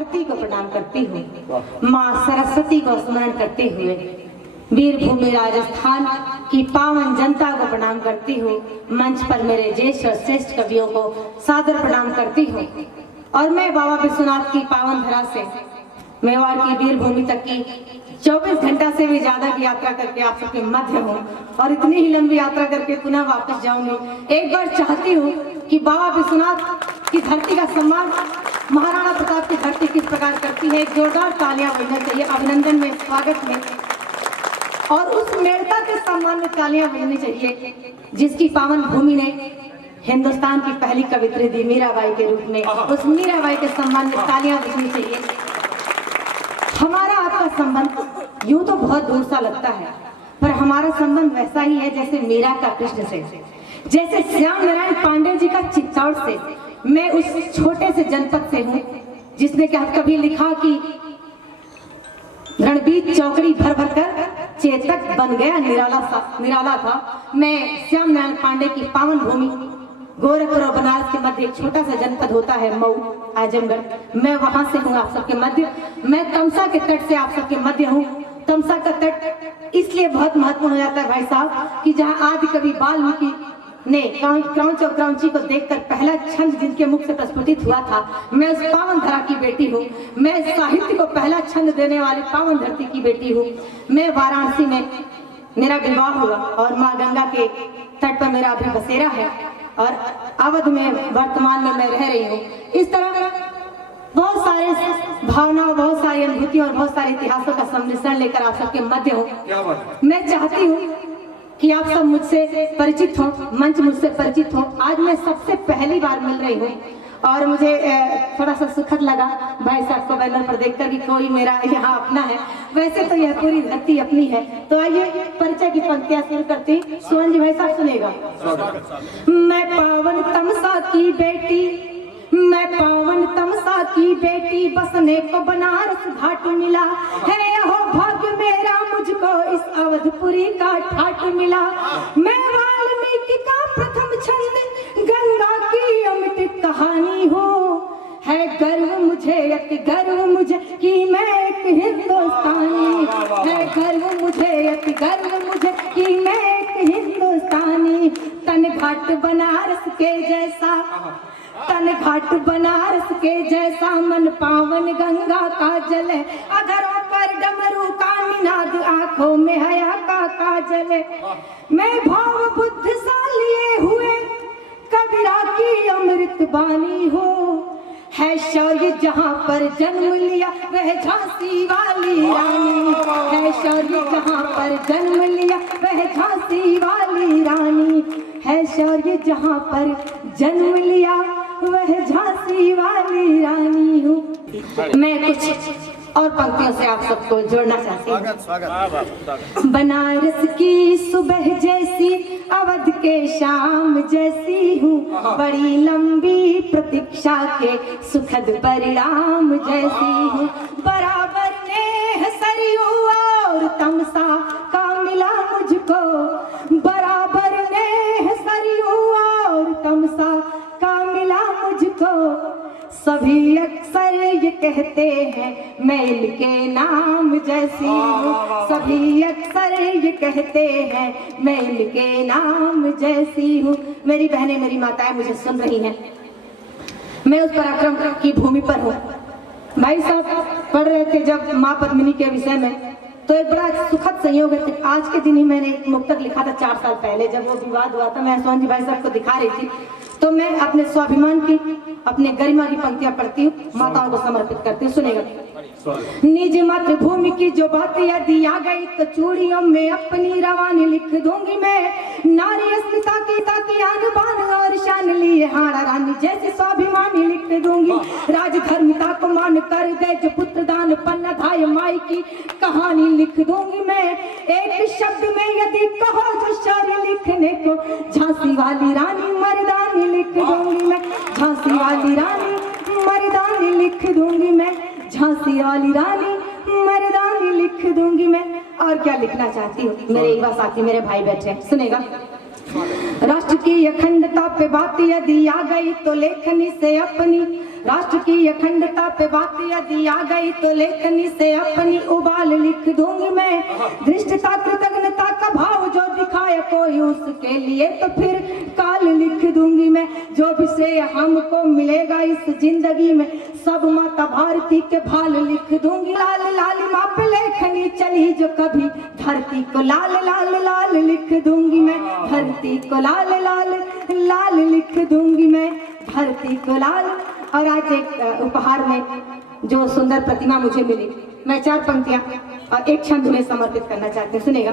धरती को प्रणाम करती हूँ, माँ सरस्वती को स्मरण करते हुए वीरभूमि राजस्थान की पावन जनता को प्रणाम करती हूँ, मंच पर मेरे ज्येष्ठ और श्रेष्ठ कवियों को सादर प्रणाम करती हूँ। और मैं बाबा विश्वनाथ की पावन धरा से मेवाड़ की वीरभूमि तक की 24 घंटा से भी ज्यादा की यात्रा करके आप सबके मध्य हूँ और इतनी ही लंबी यात्रा करके पुनः वापस जाऊंगी। एक बार चाहती हूँ कि बाबा विश्वनाथ की धरती का सम्मान महाराणा प्रताप की धरती किस प्रकार करती है, एक जोरदार तालियां बजना चाहिए अभिनंदन में, स्वागत में, और उस मेड़ता के सम्मान में तालियां बजनी चाहिए जिसकी पावन भूमि ने हिंदुस्तान की पहली कवित्री दी मीराबाई के रूप में। उस मीराबाई के सम्मान में तालियां बजनी चाहिए। हमारा आपका संबंध यूं तो बहुत दूर सा लगता है, पर हमारा संबंध वैसा ही है जैसे मीरा का कृष्ण से, जैसे श्याम नारायण पांडे जी का चित्तौड़ से। मैं उस छोटे से जनपद से हूँ जिसने कभी लिखा कि रणबीर चौकड़ी भर भर कर चेतक बन गया निराला था। मैं श्याम नारायण पांडे की पावन भूमि गोरखपुर और बनारस के मध्य एक छोटा सा जनपद होता है मऊ आजमगढ़, मैं वहां से हूँ आप सबके मध्य। मैं तमसा के तट से आप सबके मध्य हूँ। तमसा का तट इसलिए बहुत महत्वपूर्ण हो जाता है भाई साहब कि जहाँ आदि कवि वाल्मीकि ने क्रौंच और क्रौंची को देखकर पहला छंद जिनके मुख से प्रस्फुटित हुआ था, मैं उस पावन धरा की बेटी हूँ। मैं साहित्य को पहला छंद देने वाली पावन धरती की बेटी हूँ। मैं वाराणसी में मेरा विवाह हुआ और माँ गंगा के तट पर मेरा अभी बसेरा है और अवध में वर्तमान में मैं रह रही हूँ। इस तरह बहुत सारे भावनाओं, बहुत सारी अनुभूतियों और बहुत सारे इतिहासों का सम्मिश्रण लेकर आप सबके मध्य हूँ। मैं चाहती हूँ कि आप सब मुझसे परिचित हो, मंच मुझसे परिचित हो। आज मैं सबसे पहली बार मिल रही हूँ और मुझे थोड़ा सा सुखद लगा भाई साहब को बैनर पर देखकर कि कोई मेरा यहाँ अपना है। वैसे तो यह पूरी धरती अपनी है। तो आइए परिचय की पंक्तियाँ शुरू करती। सुमन जी भाई साहब सुनेगा। मैं पावन तमसा की बेटी, मैं पावन तमसा की बेटी, बसने को बनारस घाट मिला है, यहो भाग्य मेरा मुझको इस अवधपुरी का ठाट मिला। मैं वाल्मीकि का प्रथम छंद, गंगा की अमिट कहानी हो, है गर्व मुझे, अति गर्व मुझे कि मैं एक हिंदुस्तानी, है गर्व मुझे, अति गर्व मुझे कि मैं एक हिंदुस्तानी। तन घाट बनारस के जैसा, तन घाट बनारस के जैसा, मन पावन गंगा का जल है, अधरों पर डमरू का निनाद, आंखों में हया का काजल है। मैं भाव बुद्ध सा लिए हुए कबीरा की अमृत बानी हो, है शौर्य जहाँ पर जन्म लिया वह झांसी वाली रानी, है शौर्य जहाँ पर जन्म लिया वह झांसी वाली रानी, है शौर्य जहाँ पर जन्म लिया वह झांसी वाली रानी हूँ। मैं कुछ और पंक्तियों से आप सबको जोड़ना चाहती हूँ। बनारस की सुबह जैसी, अवध के शाम जैसी हूँ, बड़ी लंबी प्रतीक्षा के सुखद परिणाम जैसी हूँ। बराबर नेह सरयू और तमसा का मिला मुझको, बराबर नेह सरयू और तमसा का मिला मुझको। सभी अक्सर ये कहते हैं मैं इनके नाम जैसी हूँ, सभी अक्सर ये कहते हैं मैं इनके नाम जैसी हूँ। मेरी बहनें, मेरी माताएं मुझे सुन रही हैं, मैं उस पराक्रम की भूमि पर हूँ। भाई साहब पढ़ रहे थे जब माँ पद्मिनी के विषय में, तो एक बड़ा सुखद संयोग है। आज के दिन ही मैंने एक मुक्तक लिखा था 4 साल पहले, जब वो विवाद हुआ था। मैं सोहन जी भाई साहब को दिखा रही थी, तो मैं अपने स्वाभिमान की, अपने गरिमा की पंक्तियां पढ़ती हूँ, माताओं को समर्पित करती हूँ। सुनेगा। निज मातृभूमि की जो बात यदि आ गई तो चूड़ियों में अपनी रवानी लिख दूंगी मैं। नारी अस्मिता की ताकि आन बान और शान लिए हाड़ा रानी जैसे स्वाभिमानी लिख दूंगी। राजधर्मिता को मान कर गए जो पुत्र दान पन्ना धाय माई की कहानी लिख दूंगी मैं। एक शब्द में यदि कहो जो शौर्य लिखने को, झांसी वाली रानी मर्दानी लिख दूंगी मैं। झांसी वाली रानी मर्दानी लिख दूंगी मैं, झांसी वाली रानी मर्दानी लिख दूंगी मैं। और क्या लिखना चाहती हूँ मेरे युवा साथी, मेरे भाई बैठे, सुनेगा। राष्ट्र की अखंडता पे बात यदि आ गई तो लेखनी से अपनी राष्ट्र की अखंडता पे बात यदि आ गई तो लेखनी से अपनी उबाल लिख दूंगी मैं। दृष्टता कृतज्ञता का भाव जो दिखाए कोई उसके लिए तो फिर काल लिख दूंगी मैं। जो भी श्रेय हमको मिलेगा इस जिंदगी में सब माता भारती के भाल लिख दूंगी। लाल लालिमा पे लेखनी चली जो कभी धरती को लाल लाल लाल लिख दूंगी मैं। धरती को लाल लाल लाल लिख दूंगी मैं। धरती को लाल। और आज एक उपहार में जो सुंदर प्रतिमा मुझे मिली, मैं 4 पंक्तियां और एक छंद उन्हें समर्पित करना चाहती हूँ। सुनेगा।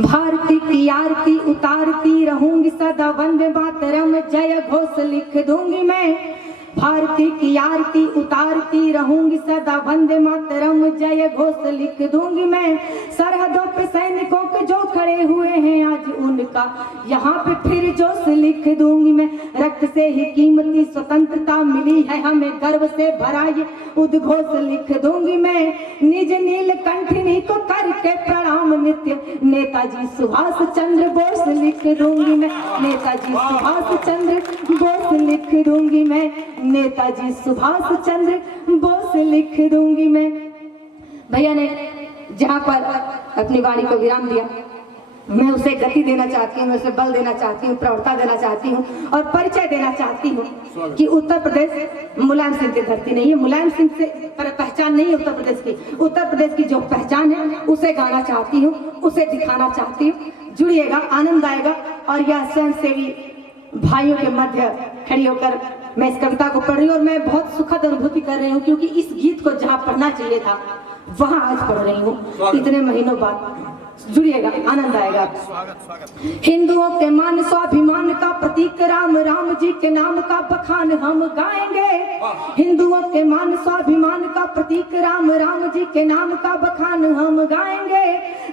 भारती की आरती उतारती रहूंगी सदा, वंदे मातरम जय घोष लिख दूंगी मैं। भारती की आरती उतारती रहूंगी सदा, वंदे मातरम जय घोष लिख दूंगी मैं। सरहदों पे सैनिकों के जो खड़े हुए हैं आज उनका यहाँ पे फिर जोश लिख दूंगी मैं। रक्त से ही कीमती स्वतंत्रता मिली है हमें, गर्व से भरा ये उद्घोष लिख दूंगी मैं। निज नील कंठनी को करके प्रणाम नित्य नेताजी सुभाष चंद्र बोस लिख दूंगी मैं। नेताजी सुभाष चंद्र बोस लिख दूंगी मैं। नेताजी सुभाष चंद्र बोस लिख दूंगी मैं। भैया ने जहाँ पर अपनी वाणी को विराम दिया, मैं उसे गति देना चाहती हूँ, मैं उसे बल देना चाहती हूँ, प्रवृत्ता देना चाहती हूँ और परिचय देना चाहती हूँ कि उत्तर प्रदेश मुलायम सिंह की धरती नहीं है। मुलायम सिंह से पहचान नहीं है उत्तर प्रदेश की। उत्तर प्रदेश की जो पहचान है उसे गाना चाहती हूँ, उसे दिखाना चाहती हूँ। जुड़िएगा, आनंद आएगा। और यह स्वयंसेवी भाइयों के मध्य खड़ी होकर मैं इस कविता को पढ़ रही हूँ और मैं बहुत सुखद अनुभूति कर रही हूँ क्योंकि इस गीत को जहाँ पढ़ना चाहिए था वहाँ आज पढ़ रही हूँ इतने महीनों बाद। जुड़िएगा, आनंद आएगा। हिंदुओं के मान स्वाभिमान का प्रतीक राम, राम जी के नाम का बखान हम गाएंगे। हिंदुओं के मान स्वाभिमान का प्रतीक राम, राम जी के नाम का बखान हम गाएंगे।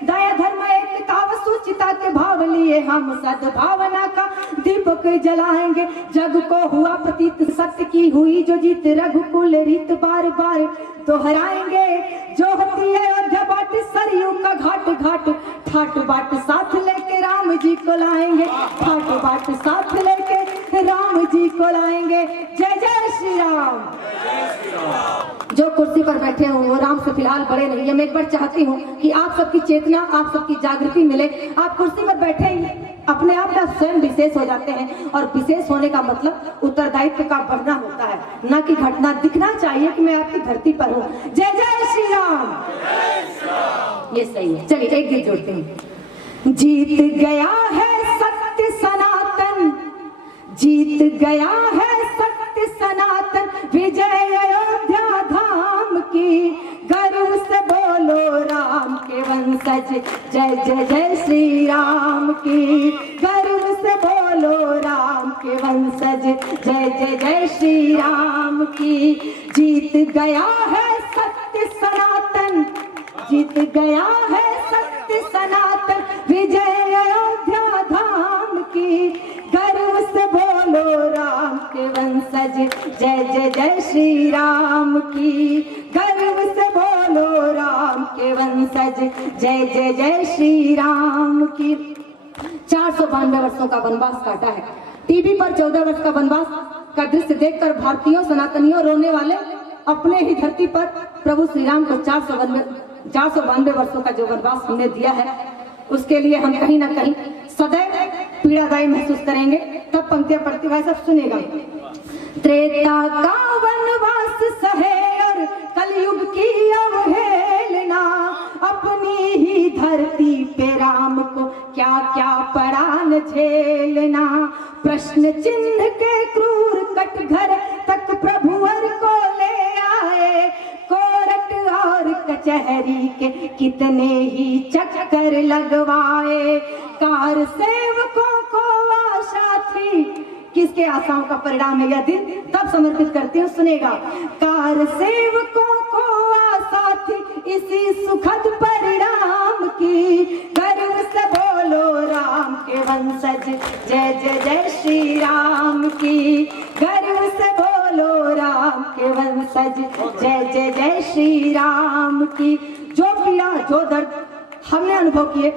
दया धर्म एकता व सुचिता के भाव लिए हम सद्भावना का दीपक जलाएंगे। जग को हुआ प्रतीत सत्य की हुई जो जीत, रघुकुल रीत बार बार दोहराएंगे। जो होती है अयोध्या बाट सरयू का घाट घाट, ठाट बाट साथ लेके राम जी को लाएंगे। ठाट बाट साथ लेके राम जी को लाएंगे। जय जय श्री राम। जो कुर्सी पर बैठे हो वो राम से फिलहाल बड़े नहीं है। मैं एक बार चाहती हूँ कि आप सबकी चेतना, आप सबकी जागृति मिले। आप कुर्सी पर बैठे ही अपने आप में स्वयं विशेष हो जाते हैं और विशेष होने का मतलब उत्तरदायित्व का बढ़ना होता है, न कि घटना। दिखना चाहिए कि मैं आपकी धरती पर हूँ। जय जय श्री राम। ये सही है। चलिए एक गीत जोड़ते हैं। जीत गया है सत्य सनातन, जीत गया है सत्य सनातन, विजय अयोध्या धाम की। गर्व से बोलो राम के वंशज, जय जय जय श्री राम की। गर्व से बोलो राम के वंशज, जय जय जय श्री राम की। जीत गया है सत्य सनातन, जीत गया है सत्य सनातन, विजय अयोध्या धाम की। गर्व से बोलो राम के वंशज, जय जय जय श्री राम की। गर्व से बोलो राम के वंशज, जय जय जय श्री राम की। 492 वर्षों का वनवास काटा है। टीवी पर 14 वर्ष का वनवास का दृश्य देखकर भारतीयों सनातनियों रोने वाले अपने ही धरती पर प्रभु श्री राम को 492 वर्षों का जो वनवास हमने दिया है उसके लिए हम कहीं ना कहीं सदैव पीड़ादायी महसूस करेंगे। तब पंक्तियां पढ़ती भाई सब सुनेगा। त्रेता का वनवास सहे और कलयुग की अवहेलना, अपनी ही धरती पे राम को क्या क्या पड़ा न झेलना। प्रश्न चिन्ह के क्रूर कटघर तक प्रभुवर को ले आए, कोर्ट और कचहरी के कितने ही चक्कर लगवाए। कार सेवकों को आशा थी, किसके आशाओं का परिणाम है यह दिन, तब समर्पित करती हूँ। सुनेगा। कार सेवकों को आशा थी इसी सुखद परिणाम की। गर्व से बोलो राम के वंशज, जय जय जय श्री राम की। गर्व से बोलो राम के वंशज, जय जय जय श्री राम की। जो पीड़ा जो दर्द हमने अनुभव किए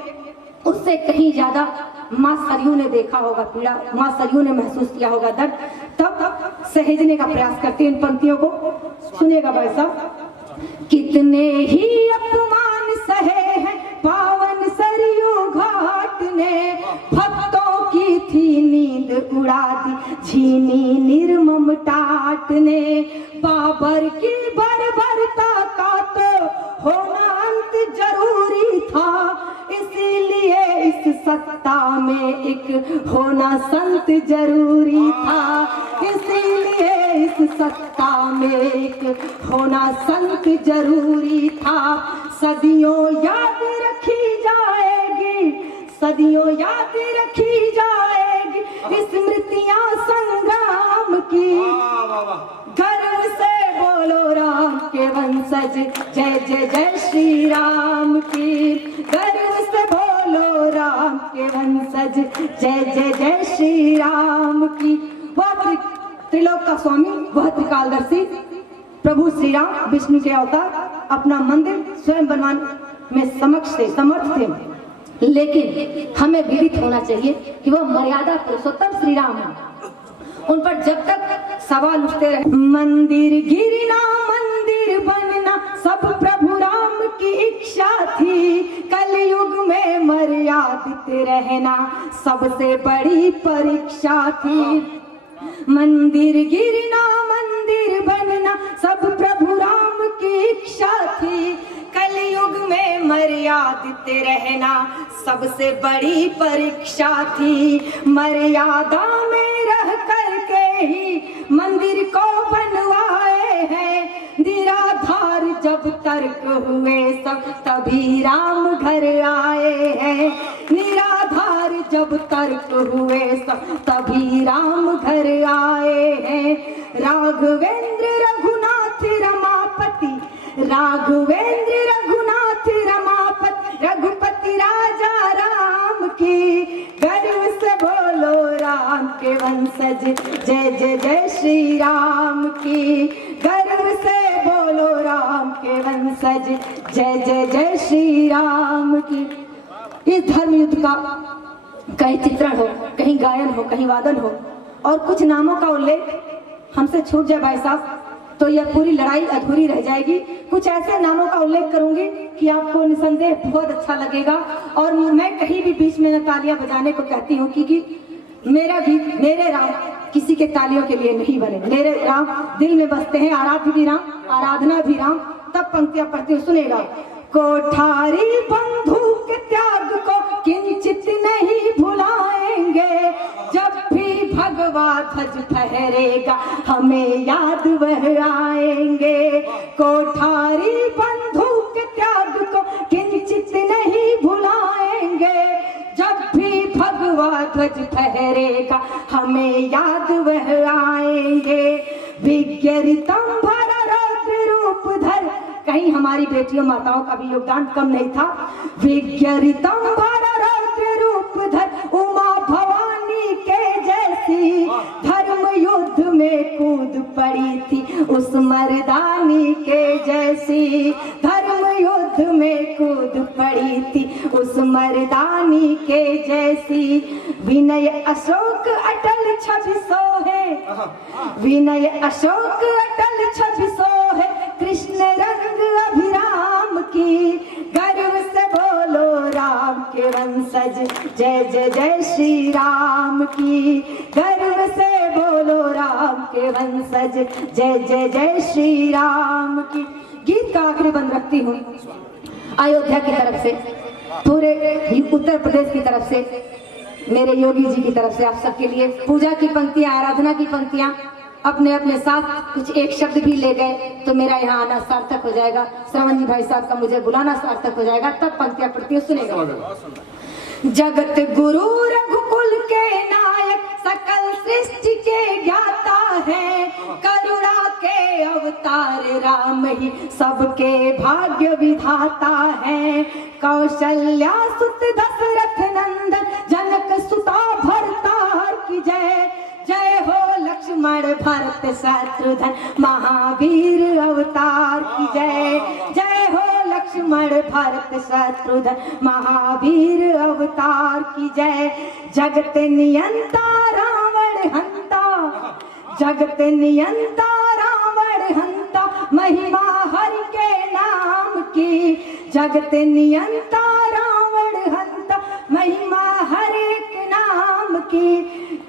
उससे कहीं ज्यादा माँ सरयू ने देखा होगा पीड़ा, माँ सरयू ने महसूस किया होगा दर्द, तब सहेजने का प्रयास करती है इन पंक्तियों को। सुनिएगा भाई साहब। कितने ही अपमान सहे हैं पावन सरयू घाट ने, भक्तों की थी नींद उड़ा दी झीनी निर्मम टाट ने, बाबर की बर्बरता का तो होना अंत जरूरी था, इसीलिए इस सत्ता में एक होना संत जरूरी था, इसीलिए इस सत्ता में एक होना संत जरूरी था। सदियों याद रखी जाएगी, सदियों याद रखी जाएगी स्मृतियां संग्राम की, गर्व से बोलो राम के वंशज जय जय जय श्री राम की, गर्व से बोलो राम के वंशज जय जय जय श्री राम की। वह त्रिलोक का स्वामी, वह त्रिकालदर्शी प्रभु श्री राम विष्णु के अवतार अपना मंदिर स्वयं बनवाने में समर्थ थे, लेकिन हमें विदित होना चाहिए कि वह मर्यादा पुरुषोत्तम श्री राम है। उन पर जब तक सवाल उठते रहे, मंदिर गिरना मंदिर बनना सब प्रभु राम की इच्छा थी, कलयुग में मर्यादित रहना सबसे बड़ी परीक्षा थी। मंदिर गिरना मंदिर बनना सब प्रभु राम की इच्छा थी, कलयुग में मर्यादित रहना सबसे बड़ी परीक्षा थी। मर्यादा में रह करके ही मंदिर को बनवाए हैं, निराधार जब तर्क हुए सब तभी राम घर आए हैं, निराधार जब तर्क हुए सब तभी राम घर आए हैं। राघवेंद्र रघुनाथ रमापति, राघवेंद्र रघुनाथ रमापति, रघुपति राजा राम की, गर्व से बोलो राम के वंशज जय जय जय श्री राम की, गर्व से बोलो राम के वंशज जय जय जय श्री राम की। इस धर्म युद्ध का कहीं चित्रण हो, कहीं गायन हो, कहीं वादन हो और कुछ नामों का उल्लेख हमसे छूट जाए भाई साहब, तो यह पूरी लड़ाई अधूरी रह जाएगी। कुछ ऐसे नामों का उल्लेख करूंगी कि आपको निसंदेह बहुत अच्छा लगेगा। और मैं कहीं भी बीच में तालियां बजाने को कहती हूँ क्योंकि मेरे राम किसी के तालियों के लिए नहीं बने, मेरे राम दिल में बसते हैं, आराध्य भी राम, आराधना भी राम। तब पंक्तियां पढ़ती हूँ, सुनेगा। कोठारी बंधु के त्याग को किंचित नहीं भुलाएंगे, जब भी भगवा ध्वज फहरेगा हमें याद वह आएंगे। कोठारी बंधु के त्याग को किंचित नहीं भुलाएंगे, जब भी भगवा ध्वज फहरेगा हमें याद वह आएंगे। विज्ञरितम भर रौद्र रूप धर, कहीं हमारी बेटियों माताओं का भी योगदान कम नहीं था। विज्ञरितम भर रौद्र रूप धर, उमा भवानी के जैसी, धर्म युद्ध में कूद पड़ी थी उस मर्दानी के जैसी, धर्म युद्ध में कूद पड़ी थी उस मर्दानी के जैसी। विनय अशोक अटल छवि सोहे, विनय अशोक अटल छवि सोहे, कृष्ण रंग अभिराम की, गर्व से बोलो राम के वंशज जय जय जय श्री राम की, गर्व से बोलो राम के वंशज जय जय जय श्री राम की। गीत का आखिरी बंद रखती हूँ अयोध्या की तरफ से, पूरे उत्तर प्रदेश की तरफ से, मेरे योगी जी की तरफ से आप सबके लिए पूजा की पंक्तियां, आराधना की पंक्तियां अपने अपने साथ कुछ एक शब्द भी ले गए तो मेरा यहाँ आना सार्थक हो जाएगा, श्रवण जी भाई साहब का मुझे बुलाना सार्थक हो जाएगा। तब पंक्तियां पढ़ती हूँ, सुनेगा। जगत गुरु रघुकुल के नायक, सकल सृष्टि के ज्ञाता है, करुणा के अवतार राम ही सबके भाग्य विधाता है। कौशल्या सुत दशरथ नंदन, जनक सुता भरतार की जय, जय हो लक्ष्मण भरत शत्रुघ्न महावीर अवतार की जय, जय हो लक्ष्मण लक्ष्मण भरत शत्रुघ्न महावीर अवतार की जय। जगत नियंता रावण हंता, जगत नियंता रावण हंता, महिमा हरि के नाम की। जगत नियंता रावण हंता, महिमा हरि के नाम की।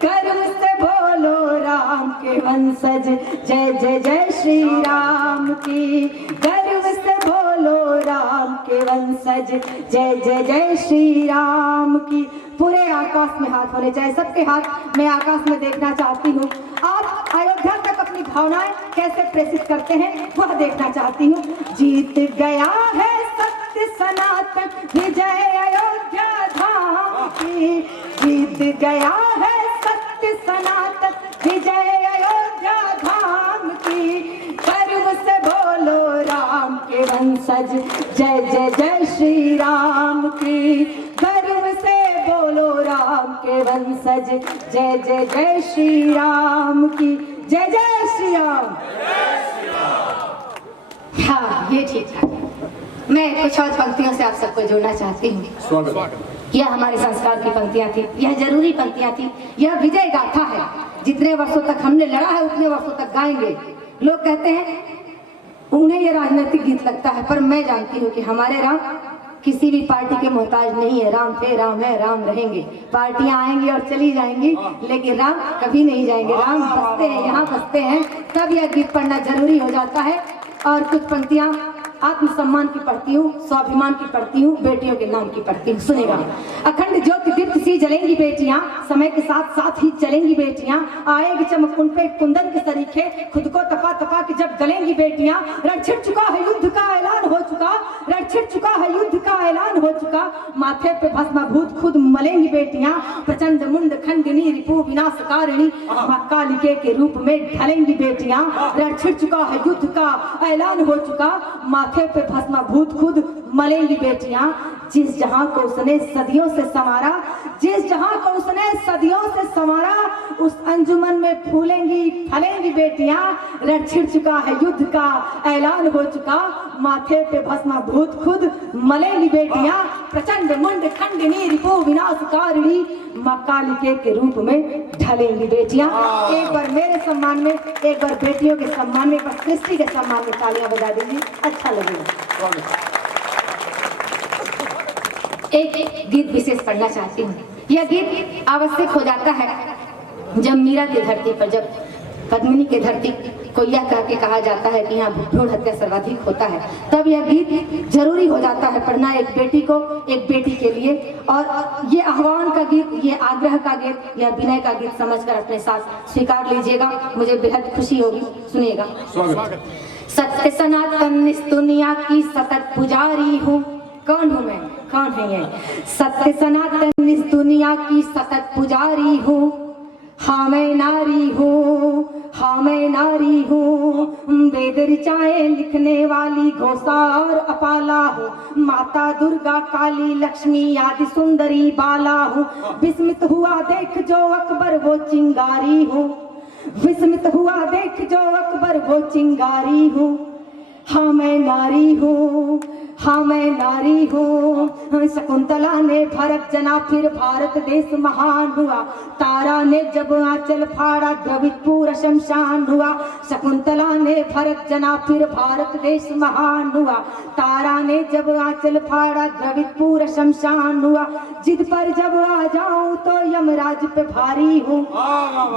गर्व से बोलो राम के वंशज, जय जय जय श्री राम की। गर्व से बोलो राम के वंशज, जय जय जय श्री राम की। पूरे आकाश में हाथ होने चाहिए, सबके हाथ मैं आकाश में देखना चाहती हूँ। आप अयोध्या तक अपनी भावनाएं कैसे प्रेषित करते हैं वह देखना चाहती हूँ। जीत गया है सत्य सनातन, विजय अयोध्या धाम की। जीत गया है सत्य सनातन, विजय अयोध्या धाम की। गर्व से बोलो राम के वंशज, जय जय जय श्री राम की। गर्व से बोलो राम के वंशज, जय जय जय श्री राम की। जय जय श्री राम। हाँ, ये ठीक है। मैं कुछ और पंक्तियों से आप सबको जोड़ना चाहती हूँ। यह हमारे संस्कार की पंक्तियां थी, यह जरूरी पंक्तियां थी, यह विजय गाथा है। जितने वर्षों तक हमने लड़ा है उतने वर्षों तक गाएंगे। लोग कहते हैं उन्हें यह राजनीतिक गीत लगता है, पर मैं जानती हूँ कि हमारे राम किसी भी पार्टी के मोहताज नहीं है। राम थे, राम है, राम रहेंगे। पार्टियां आएंगी और चली जाएंगी, लेकिन राम कभी नहीं जाएंगे। राम बसते हैं, यहाँ बसते हैं। तब यह गीत पढ़ना जरूरी हो जाता है। और कुछ पंक्तियां आत्मसम्मान की पढ़ती हूँ, स्वाभिमान की पढ़ती हूँ, बेटियों के नाम की पढ़ती हूँ। सुनेगा। अखंड ज्योति दीप्त सी जलेंगी बेटियां, समय के साथ साथ ही चलेंगी बेटियां। आएगी चमक उन पे कुंदन के सरीखे, खुद को तपा तपा के जब गलेंगी बेटियां। रण छिड़ चुका है युद्ध का ऐलान हो चुका, रण छिड़ चुका है युद्ध का ऐलान हो चुका। माथे पे भस्माभूत खुद मलेंगी बेटियां। प्रचंड मुंड खंडनी रिपु विनाशकारिणी, मां कालिके के रूप में ढलेंगी बेटियां। रण छिड़ चुका है युद्ध का ऐलान हो चुका, माथे पे भस्माभूत खुद मलेंगी बेटियां। जिस जहां को उसने सदियों से संवारा, जिस जहां को उसने सदियों से संवारा, उस अंजुमन में फूलेंगी फलेंगी बेटियां। रण छिड़ चुका है युद्ध का ऐलान हो चुका, माथे पे भस्माभूत खुद मलेंगी बेटियां। प्रचंड मुंड खंडनी रिपु विनाशकारिणी, मां कालिके के रूप में ढलेंगी बेटियां। एक बार मेरे सम्मान में, एक बार बेटियों के सम्मान में, बस सृष्टि के सम्मान में तालियां बजा दीजिए, अच्छा लगेगा। एक गीत विशेष पढ़ना चाहती हूँ। यह गीत आवश्यक हो जाता है जब मीरा की धरती पर, जब पद्मिनी की धरती को यह कह के कहा जाता है कि यहाँ भ्रूण हत्या सर्वाधिक होता है, तब यह गीत जरूरी हो जाता है पढ़ना एक बेटी को, एक बेटी के लिए। और ये आह्वान का गीत, ये आग्रह का गीत, यह विनय का गीत समझकर अपने साथ स्वीकार लीजिएगा, मुझे बेहद खुशी होगी। सुनिएगा। सत्य सनातन इस दुनिया की सतत पुजारी हूँ। कौन हूँ मैं, कौन है ये? सत्य सनातन इस दुनिया की सतत पुजारी हूँ। हाँ मैं नारी हूँ, हाँ मैं नारी हूँ। वेद ऋचाएं लिखने वाली घोषार अपाला हूँ। माता दुर्गा काली लक्ष्मी आदि सुंदरी बाला हूँ। विस्मित हुआ देख जो अकबर वो चिंगारी हूँ। विस्मित हुआ देख जो अकबर वो चिंगारी हूँ। हाँ मैं नारी हूँ, हाँ मैं नारी हूँ। शकुंतला ने भरत जना फिर भारत देश महान हुआ। तारा ने जब आंचल फाड़ा द्रविड़ पूरा शमशान हुआ। शकुंतला ने भरत जना फिर भारत देश महान हुआ। तारा ने जब आंचल फाड़ा द्रविड़ पूरा शमशान हुआ। जिद पर जब आ जाऊं तो यमराज पे भारी हूँ।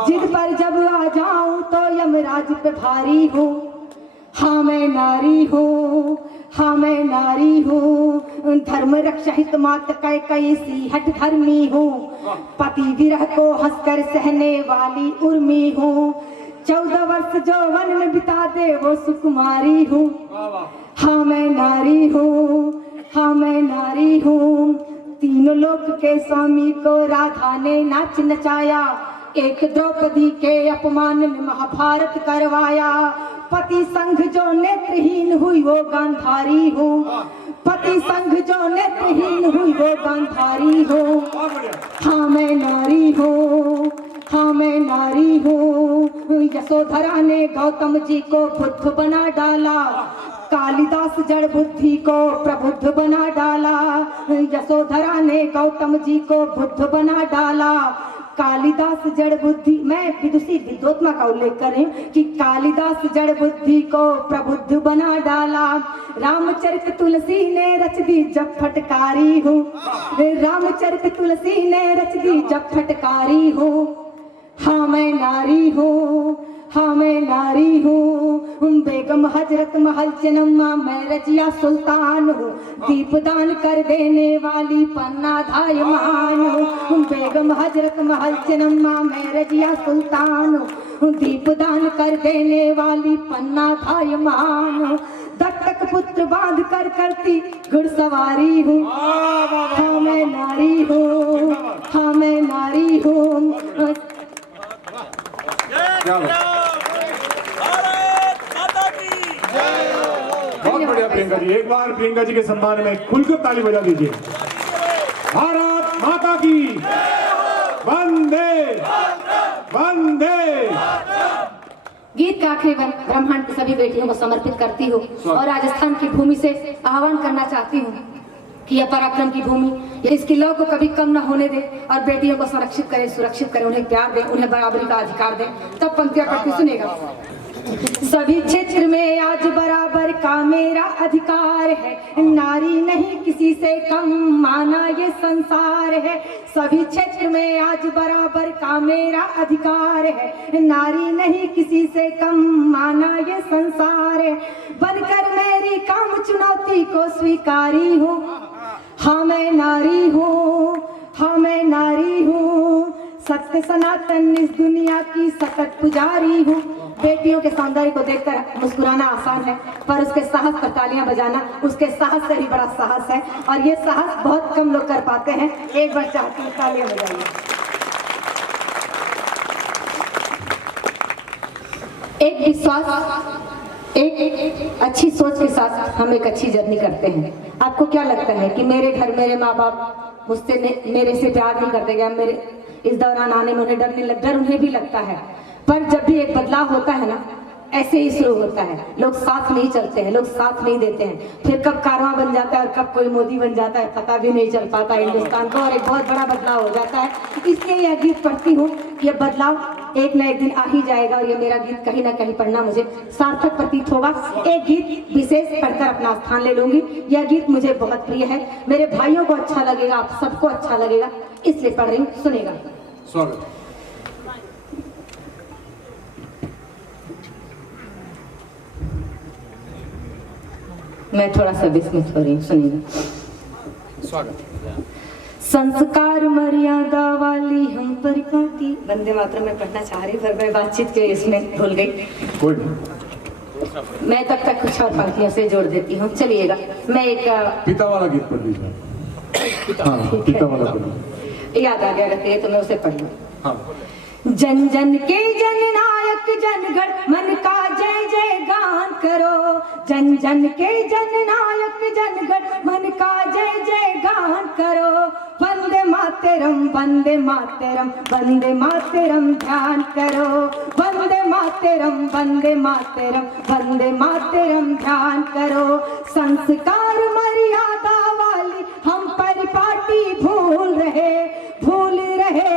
जिद पर जब आ जाऊं तो यमराज पे भारी हूँ। हाँ मैं नारी हूँ, हाँ मैं नारी हूँ। धर्म रक्षा हित मात कई सी हट धर्मी हूँ। पति विरह को हंसकर सहने वाली उर्मी हूँ। 14 वर्ष जो वन में बिता दे वो सुकुमारी हूँ। हाँ मैं नारी हूँ, हाँ मैं नारी हूँ। तीनों लोक के स्वामी को राधा ने नाच नचाया। एक द्रौपदी के अपमान में महाभारत करवाया। पति संघ जो नेत्रहीन हुई वो गांधारी हूँ। पति संघ जो नेत्रहीन हुई वो गांधारी हूँ। हाँ मैं नारी हूँ, हाँ मैं नारी हूँ। यशोधरा ने गौतम जी को बुद्ध बना डाला। कालिदास जड़ बुद्धि को प्रबुद्ध बना डाला, यशोधरा ने गौतम जी को बुद्ध बना डाला। कालिदास जड़ बुद्धि, मैं विदुषी विद्योत्मा का उल्लेख कर रही हूँ कि कालिदास जड़ बुद्धि को प्रबुद्ध बना डाला। रामचरित तुलसी ने रच दी जब फटकारी हो, रामचरित तुलसी ने रच दी जब फटकारी हो। हाँ मैं नारी हूँ, हाँ मैं नारी हूँ, बेगम हजरत महल चनम्मा मैं रजिया सुल्तान हूँ, दीपदान कर देने वाली पन्ना धाय महान हूँ। बेगम हजरत महल चनम्मा मैं रजिया सुल्तान हूँ, दीपदान कर देने वाली पन्ना धाय महान हूँ। दत्तक पुत्र बांध कर करती घुड़सवारी हूँ। हाँ मैं नारी हूँ, हाँ मैं नारी हूँ। बहुत बढ़िया प्रियंका जी, एक बार प्रियंका जी के सम्मान में खुलकर ताली बजा दीजिए। भारत माता की वंदे वंदे। गीत का आखिरी ब्रह्मांड की सभी बेटियों को समर्पित करती हूँ और राजस्थान की भूमि से आह्वान करना चाहती हूँ कि यह पराक्रम की भूमि, ये इसकी लौ को कभी कम न होने दे और बेटियों को संरक्षित करे, सुरक्षित करे, उन्हें प्यार दे, उन्हें बराबरी का अधिकार दे। तब पंक्तियां पढ़ती सुनेगा। सभी क्षेत्र में आज बराबर का मेरा अधिकार है, नारी नहीं किसी से कम माना ये संसार है। सभी क्षेत्र में आज बराबर का मेरा अधिकार है, नारी नहीं किसी से कम माना ये संसार है। बनकर मेरी काम चुनौती को स्वीकारी हूँ, हाँ मैं नारी हूँ, हाँ मैं नारी हूँ। सत्य सनातन इस दुनिया की सतत पुजारी हूँ। बेटियों के सौंदर्य को देखकर मुस्कुराना आसान है, पर उसके साहस पर तालियां बजाना उसके साहस से ही बड़ा साहस है, और ये साहस बहुत कम लोग कर पाते हैं। एक बार चाहती हूँ तालियां बजाइए। एक विश्वास, एक अच्छी सोच के साथ हम एक अच्छी जर्नी करते हैं। आपको क्या लगता है कि मेरे घर मेरे माँ बाप मुझसे मेरे से प्यार नहीं करते क्या? मेरे इस दौरान आने में उन्हें डर उन्हें भी लगता है, पर जब भी एक बदलाव होता है ना, ऐसे ही शुरू होता है। लोग साथ नहीं चलते हैं, लोग साथ नहीं देते हैं, फिर कब कारवां बन जाता है और कब कोई मोदी बन जाता है पता भी नहीं चल पाता हिंदुस्तान को, और एक बहुत बड़ा बदलाव हो जाता है। इसलिए यह गीत पढ़ती हूँ, ये बदलाव एक न एक दिन आ ही जाएगा, और ये मेरा गीत कहीं ना कहीं पढ़ना मुझे सार्थक प्रतीत होगा। एक गीत विशेष पढ़कर अपना स्थान ले लूंगी। यह गीत मुझे बहुत प्रिय है, मेरे भाइयों को अच्छा लगेगा, आप सबको अच्छा लगेगा, इसलिए पढ़ रही हूँ, सुनेगा। स्वागत। मैं थोड़ा सा विस्मित हो रही हूँ, सुनिएगा। स्वागत। संस्कार मर्यादा वाली हम परिपाटी। वंदे मातरम में पढ़ना चाह रही, पर मैं बातचीत के इसमें भूल गई। कोई नहीं, मैं तब तक कुछ और पंक्तियों से जोड़ देती हूँ। चलिएगा, मैं एक पिता वाला गीत पढ़ लीजिए। हाँ, पिता वाला पढ़, याद आ गया अगर ये तो मैं उसे पढ़ लूँ। हाँ। जन जन के जननायक जनगण मन का जय जय गान करो। जन जन के जननायक जनगण मन का जय जय गान करो। वंदे मातरम वंदे मातरम वंदे मातरम ध्यान करो। वंदे मातरम वंदे मातरम वंदे मातरम ध्यान करो। संस्कार मर्यादा वाली हम परिपाटी भूल रहे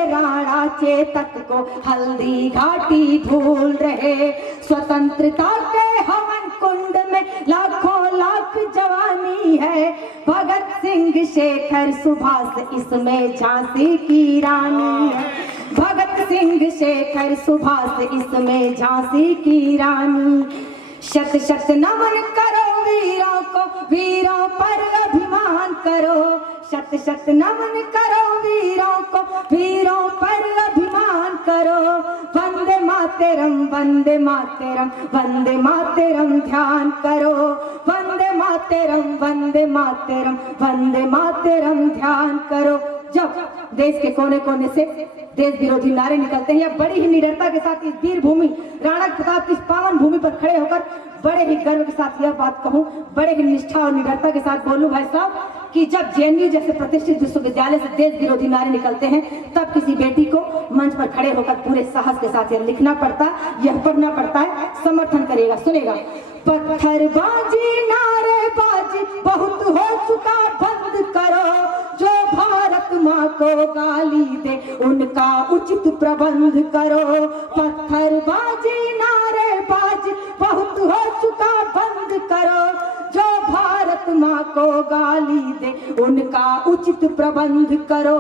राणा चेतक को हल्दी घाटी भूल रहे। स्वतंत्रता के हवन कुंड में लाखों लाख जवानी है। भगत सिंह शेखर सुभाष इसमें झांसी की रानी है। भगत सिंह शेखर सुभाष इसमें झांसी की रानी। शत शत नमन करो वीरों को, वीरों पर अभिमान करो। शत शत नमन करो वीरों को, वीरों पर अभिमान करो। वंदे मातरम वंदे मातरम वंदे मातरम ध्यान करो। वंदे मातरम वंदे मातरम वंदे मातरम ध्यान करो। जब देश के कोने कोने से देश विरोधी नारे निकलते हैं, या बड़ी ही निडरता के साथ इस वीर भूमि राणा प्रताप की पावन भूमि पर खड़े होकर बड़े ही गर्व के साथ यह बात कहूं, बड़े ही निष्ठा और निडरता के साथ बोलूं भाई साहब कि जब जेएनयू जैसे प्रतिष्ठित विश्वविद्यालय से देश विरोधी नारे निकलते हैं तब किसी बेटी को मंच पर खड़े होकर पूरे साहस के साथ यह लिखना पड़ता, यह पढ़ना पड़ता है। समर्थन करेगा, सुनेगा। पत्थरबाजी नारेबाजी बहुत हो चुका, बंद करो। जो भारत माँ को गाली दे उनका उचित प्रबंध करो। पत्थरबाजी नारेबाजी बहुत हो चुका, बंद करो। जो भारत माँ को गाली दे उनका उचित प्रबंध करो।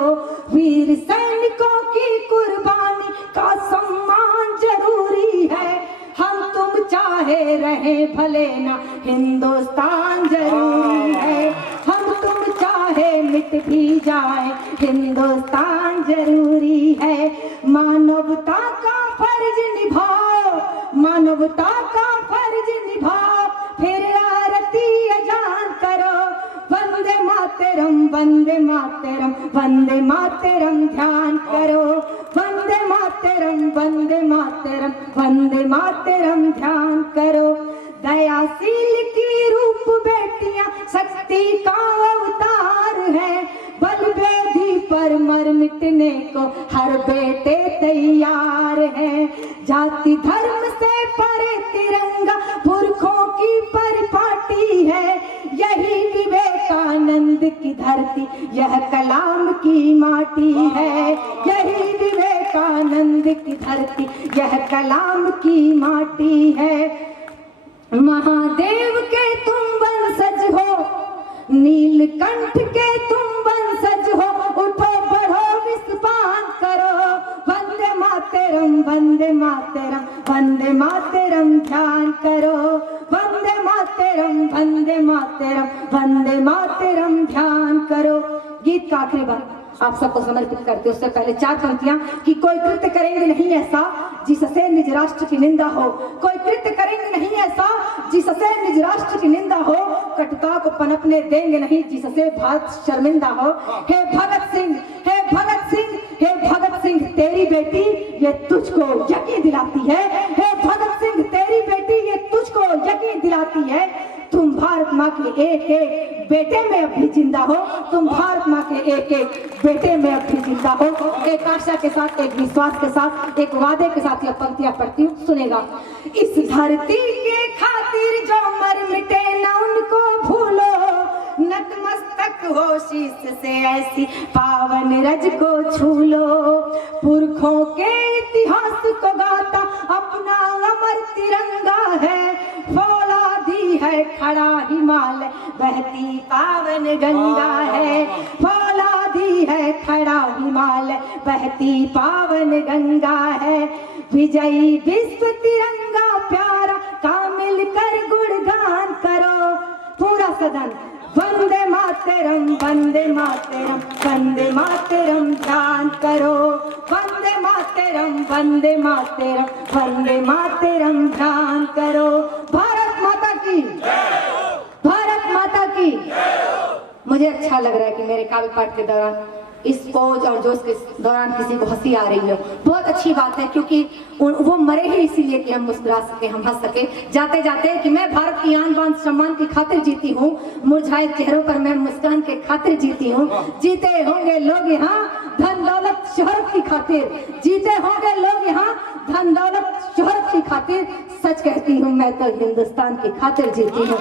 वीर सैनिकों की कुर्बानी का सम्मान जरूरी है। हम तुम चाहे रहे भले ना, हिंदुस्तान जरूरी है। हम तुम चाहे मिट भी जाए, हिंदुस्तान जरूरी है। मानवता का फर्ज निभाओ, मानवता का फर्ज निभाओ, फिर आरती अजान करो। वंदे मातरम, वंदे मातरम, वंदे मातरम ध्यान करो। वंदे मातरम, वंदे मातरम, वंदे मातरम ध्यान करो। दयाशील की रूप बेटियां शक्ति का अवतार है। बलवेदी पर मर मिटने को हर बेटे तैयार है। जाति धर्म से परे तिरंगा पुरखों की परिपाटी है। यही विवेकानंद की धरती, यह कलाम की माटी है। यही विवेकानंद की धरती, यह कलाम की माटी है। महादेव के तुम वंशज हो, नीलकंठ के तुम वंशज हो, उठो बढ़ो विश्वान करो। वंदे मातरम, वंदे मातरम, वंदे मातरम ध्यान करो। वंदे मातरम, वंदे मातरम, वंदे मातरम ध्यान करो। गीत का आखिरी बार आप सबको समर्पित करते, उससे पहले 4 पंक्तियां कि कोई कृत्य करेंगे नहीं ऐसा जिससे निज राष्ट्र की निंदा हो। कोई कृत्य करेंगे नहीं ऐसा जिससे निज राष्ट्र की निंदा हो। कटुता को पनपने देंगे नहीं जिससे भारत शर्मिंदा हो। हे भगत सिंह, हे भगत सिंह, हे भगत सिंह, तेरी बेटी ये तुझको यकीन दिलाती है। हे भगत सिंह, तेरी बेटी ये तुझको यकीन दिलाती है। तुम भारत माँ के एक एक बेटे में अब भी जिंदा हो। तुम भारत माँ के एक एक बेटे में अब भी जिंदा हो। एक आशा के साथ, एक विश्वास के साथ, एक वादे के साथ यह पंक्तियां पढ़ती हूँ, सुनेगा। इस धरती के खातिर जो मर मिटे न उनको भूलो। नतमस्तक हो शीश से ऐसी पावन रज को छू लो। पुरखों के इतिहास को गाता अपना अमर तिरंगा है। फौलादी है खड़ा हिमालय, बहती पावन गंगा है। फौलादी है खड़ा हिमालय, बहती पावन गंगा है। विजयी विश्व तिरंगा प्यारा का मिलकर गुणगान करो। पूरा सदन वंदे मातरम, वंदे मातरम, वंदे मातरम ध्यान करो। वंदे मातरम, वंदे मातरम, वंदे मातरम ध्यान करो। भारत माता की, भारत माता की। मुझे अच्छा लग रहा है कि मेरे काव्य पाठ के दौरान इस पोज और जोश के दौरान किसी को हंसी आ रही हो। बहुत अच्छी बात है, क्योंकि वो मरे ही इसीलिए कि हम मुस्कुरा सके, हम हंस सके। जाते जाते कि मैं भारत की आन बान सम्मान की खातिर जीती हूँ, मुरझाए चेहरों पर मैं मुस्कान के खातिर जीती हूँ। जीते होंगे लोग यहाँ धन दौलत शोहरत की खातिर। जीते होंगे लोग यहाँ धन दौलत शोहरत की खातिर। सच कहती हूँ मैं तो हिंदुस्तान की खातिर जीती हूँ।